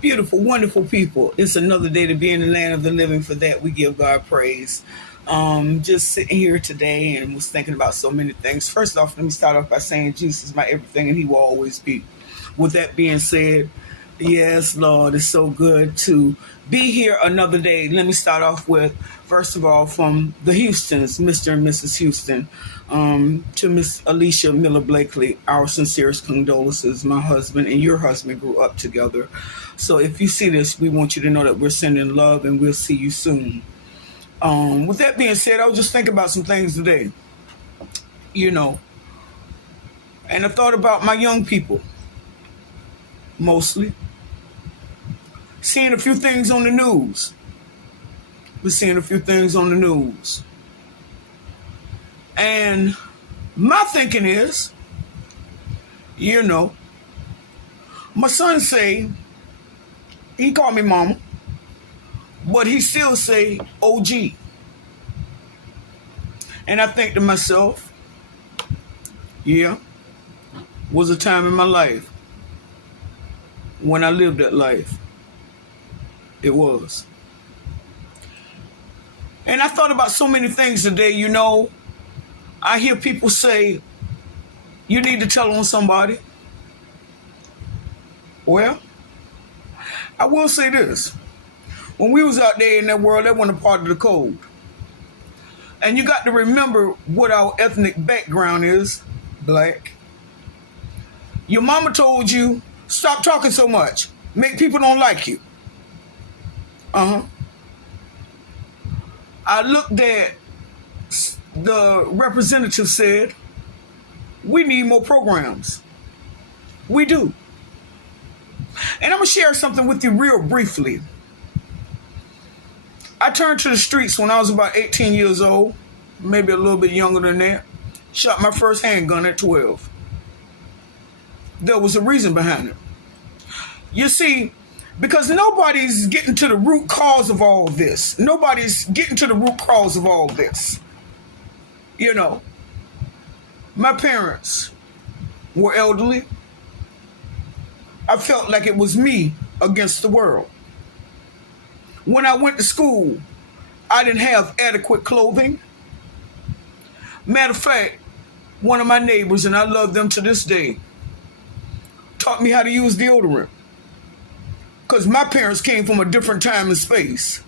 Beautiful, wonderful people. It's another day to be in the land of the living. For that, we give God praise. Just sitting here today and was thinking about so many things. First off, let me start off by saying Jesus is my everything and he will always be. With that being said, yes, Lord, it's so good to be here another day. Let me start off with, first of all, from the Houstons, Mr. and Mrs. Houston, to Miss Alicia Miller Blakely, our sincerest condolences. My husband and your husband grew up together. So if you see this, we want you to know that we're sending love and we'll see you soon. With that being said, I was just thinking about some things today, you know, and I thought about my young people, mostly. Seeing a few things on the news. We're seeing a few things on the news. And my thinking is, my son say, he called me mama, but he still say OG. And I think to myself, yeah, was a time in my life when I lived that life. It was. And I thought about so many things today, I hear people say, you need to tell on somebody. Well, I will say this. When we was out there in that world, that wasn't a part of the code. And you got to remember what our ethnic background is, black. Your mama told you, stop talking so much. Make people don't like you. I looked at the representative said, we need more programs. We do. And I'm going to share something with you real briefly. I turned to the streets when I was about 18 years old, maybe a little bit younger than that. Shot my first handgun at 12. There was a reason behind it. You see, because nobody's getting to the root cause of all this. Nobody's getting to the root cause of all this. My parents were elderly. I felt like it was me against the world. When I went to school, I didn't have adequate clothing. Matter of fact, one of my neighbors, and I love them to this day, taught me how to use deodorant. Because my parents came from a different time and space.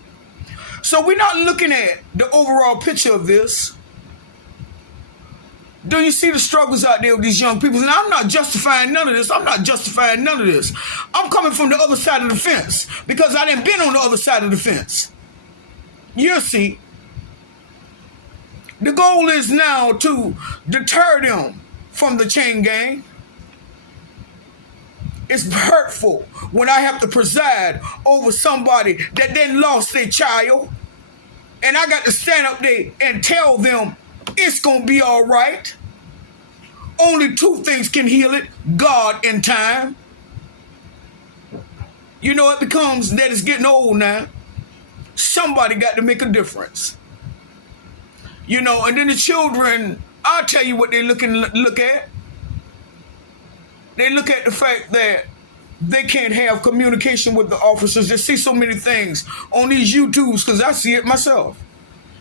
So we're not looking at the overall picture of this. Do you see the struggles out there with these young people? And I'm not justifying none of this. I'm coming from the other side of the fence because I done been on the other side of the fence. You see, the goal is now to deter them from the chain gang. It's hurtful when I have to preside over somebody that then lost their child. And I got to stand up there and tell them it's going to be all right. Only two things can heal it, God and time. It becomes that it's getting old now. Somebody got to make a difference. And then the children, I'll tell you what they look at. They look at the fact that they can't have communication with the officers. They see so many things on these YouTubes because I see it myself.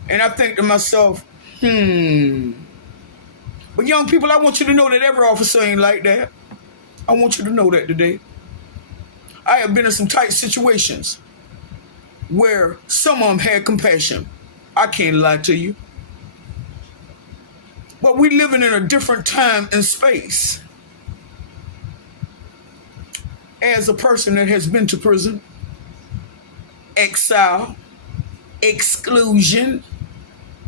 And I think to myself, But young people, I want you to know that every officer ain't like that. I want you to know that today. I have been in some tight situations where some of them had compassion. I can't lie to you. But we living in a different time and space. As a person that has been to prison, exile, exclusion,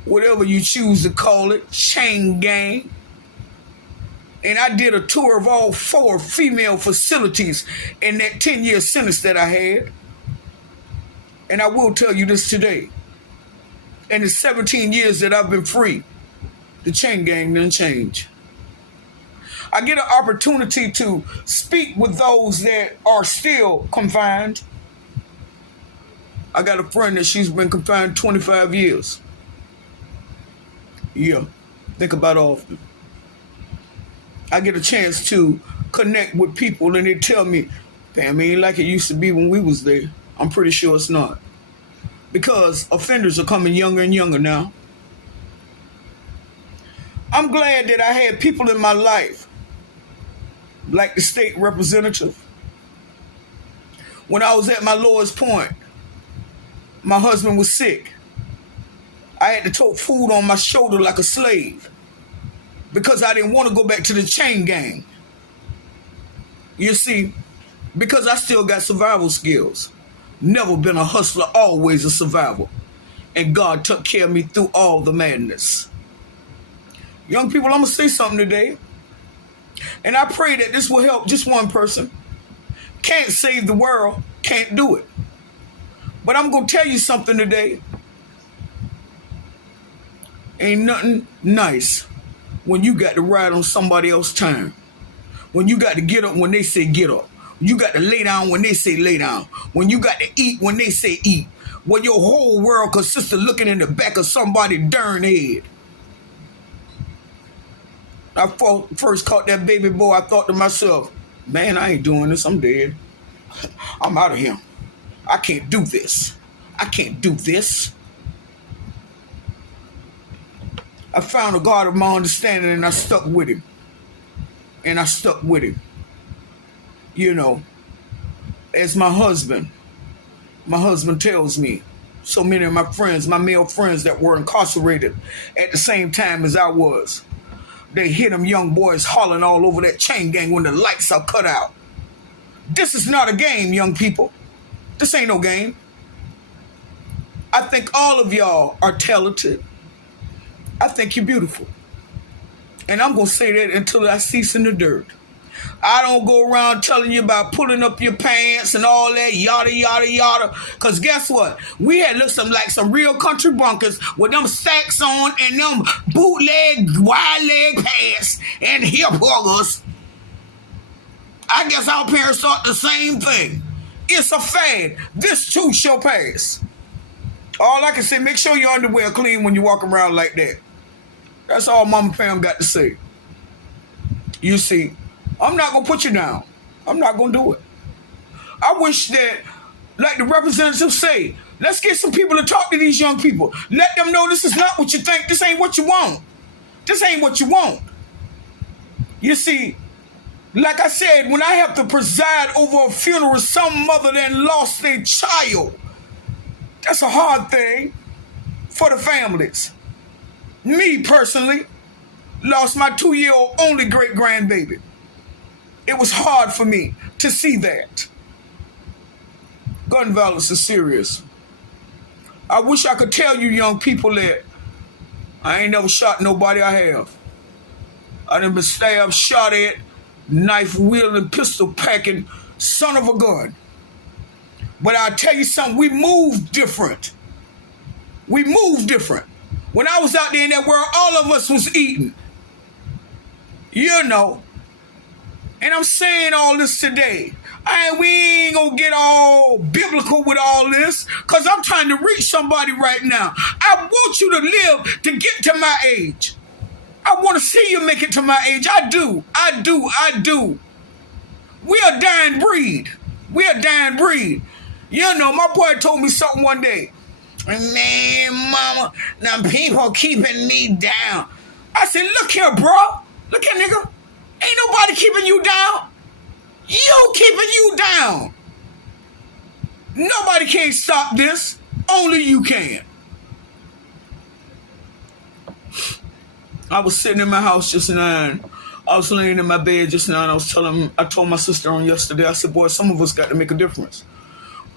whatever you choose to call it, chain gang. And I did a tour of all 4 female facilities in that 10-year sentence that I had. And I will tell you this today. In the 17 years that I've been free, the chain gang didn't change. I get an opportunity to speak with those that are still confined. I got a friend that she's been confined 25 years. Yeah, think about all of them. I get a chance to connect with people and they tell me, Damn, it ain't like it used to be when we was there. I'm pretty sure it's not. Because offenders are coming younger and younger now. I'm glad that I had people in my life, like the state representative. When I was at my lowest point, my husband was sick. I had to tote food on my shoulder like a slave because I didn't want to go back to the chain gang. You see, because I still got survival skills. Never been a hustler, always a survivor. And God took care of me through all the madness. Young people, I'm going to say something today. And I pray that this will help just one person. Can't save the world, can't do it. But I'm going to tell you something today. Ain't nothing nice when you got to ride on somebody else's time. When you got to get up when they say get up. You got to lay down when they say lay down. When you got to eat when they say eat. When your whole world consists of looking in the back of somebody's darn head. I first caught that baby boy, I thought to myself, man, I ain't doing this, I'm dead. I'm out of here. I can't do this. I can't do this. I found a God of my understanding and I stuck with him. And I stuck with him. You know, as my husband tells me, so many of my friends, my male friends that were incarcerated at the same time as I was, they hear them young boys hollering all over that chain gang when the lights are cut out. This is not a game, young people. This ain't no game. I think all of y'all are talented. I think you're beautiful. And I'm going to say that until I cease in the dirt. I don't go around telling you about pulling up your pants and all that yada, yada, yada. Because guess what? We had looked like some real country bunkers with them sacks on and them bootleg, wide leg pants and hip huggers. I guess our parents thought the same thing. It's a fad. This too shall pass. All I can say, make sure your underwear clean when you walk around like that. That's all Mama Pam got to say. You see, I'm not going to put you down. I'm not going to do it. I wish that, like the representatives say, let's get some people to talk to these young people. Let them know this is not what you think. This ain't what you want. This ain't what you want. You see, like I said, when I have to preside over a funeral of some mother that lost their child, that's a hard thing for the families. Me, personally, lost my 2-year-old only great-grandbaby. It was hard for me to see that. Gun violence is serious. I wish I could tell you young people that I ain't never shot nobody. I have. I done been stabbed, shot at, knife wielding, pistol packing, son of a gun. But I'll tell you something, we move different. We move different. When I was out there in that world, all of us was eating. You know. And I'm saying all this today. We ain't gonna get all biblical with all this, because I'm trying to reach somebody right now. I want you to live to get to my age. I want to see you make it to my age. I do. We are a dying breed. We are a dying breed. You know, my boy told me something one day. Man, mama, them people keeping me down. I said, look here, bro. Look here, nigga. Ain't nobody keeping you down. You keeping you down. Nobody can stop this. Only you can. I was sitting in my house just now. I was laying in my bed just now and I told my sister on yesterday, I said, boy, some of us got to make a difference.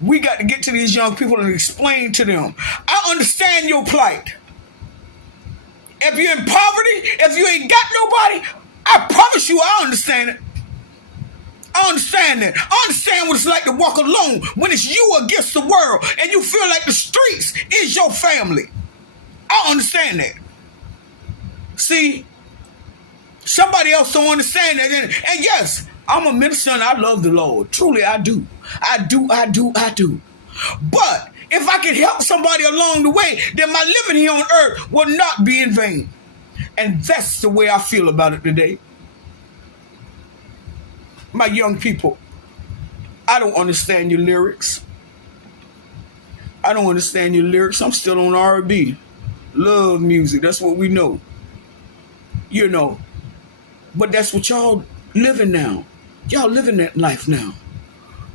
We got to get to these young people and explain to them. I understand your plight. If you're in poverty, if you ain't got nobody, I promise you I understand it. I understand that. I understand what it's like to walk alone when it's you against the world and you feel like the streets is your family. I understand that. See, somebody else don't understand that. And yes, I'm a minister and I love the Lord. Truly, I do. I do. But if I can help somebody along the way, then my living here on earth will not be in vain. And that's the way I feel about it today. My young people, I don't understand your lyrics. I don't understand your lyrics. I'm still on R&B. Love music. That's what we know. You know. But that's what y'all living now. Y'all living that life now.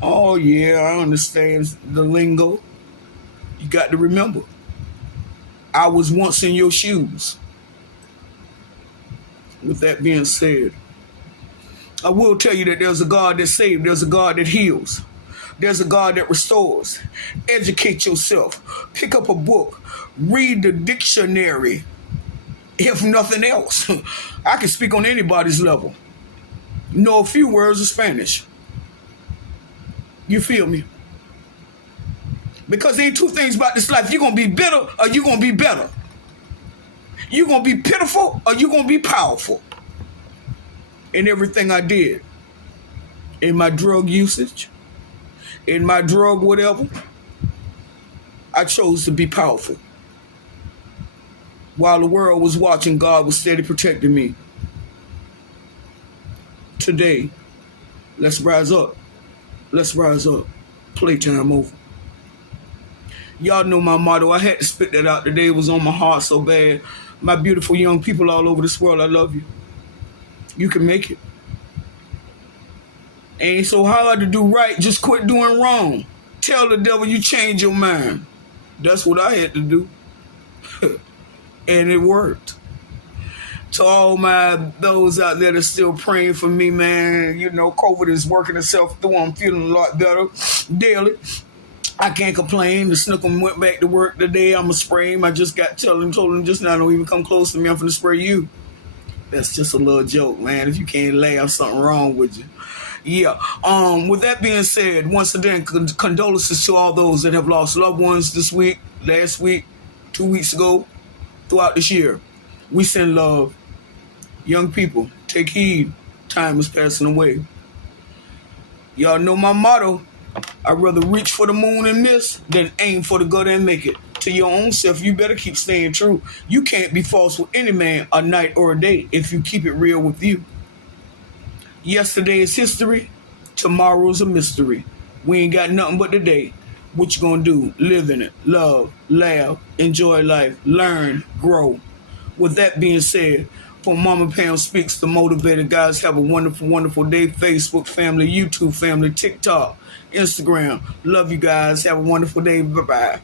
Oh, yeah, I understand the lingo. You got to remember, I was once in your shoes. With that being said, I will tell you that there's a God that saves, there's a God that heals, there's a God that restores. Educate yourself. Pick up a book. Read the dictionary. If nothing else, I can speak on anybody's level. Know a few words of Spanish. You feel me? Because there ain't two things about this life. You're going to be bitter or you're going to be better. You're going to be pitiful or you're going to be powerful. In everything I did. In my drug usage. In my drug whatever. I chose to be powerful. While the world was watching, God was steady protecting me. Today, let's rise up. Let's rise up. Playtime over. Y'all know my motto. I had to spit that out today. It was on my heart so bad. My beautiful young people all over this world, I love you. You can make it. Ain't so hard to do right. Just quit doing wrong. Tell the devil you change your mind. That's what I had to do. And it worked. To all those out there that's still praying for me, man, you know, COVID is working itself through. I'm feeling a lot better daily. I can't complain. The snookum went back to work today. I'm going to spray him. I just told him just now, don't even come close to me. I'm going to spray you. That's just a little joke, man. If you can't laugh, something wrong with you. Yeah. With that being said, once again, condolences to all those that have lost loved ones this week, last week, 2 weeks ago, throughout this year. We send love. Young people, take heed. Time is passing away. Y'all know my motto. I'd rather reach for the moon and miss than aim for the gutter and make it. To your own self, you better keep staying true. You can't be false with any man, a night or a day, if you keep it real with you. Yesterday is history. Tomorrow's a mystery. We ain't got nothing but today. What you gonna do? Live in it. Love, laugh, enjoy life, learn, grow. With that being said, from Mama Pam Speaks, the Motivator, guys, have a wonderful, wonderful day. Facebook family, YouTube family, TikTok, Instagram. Love you guys. Have a wonderful day. Bye-bye.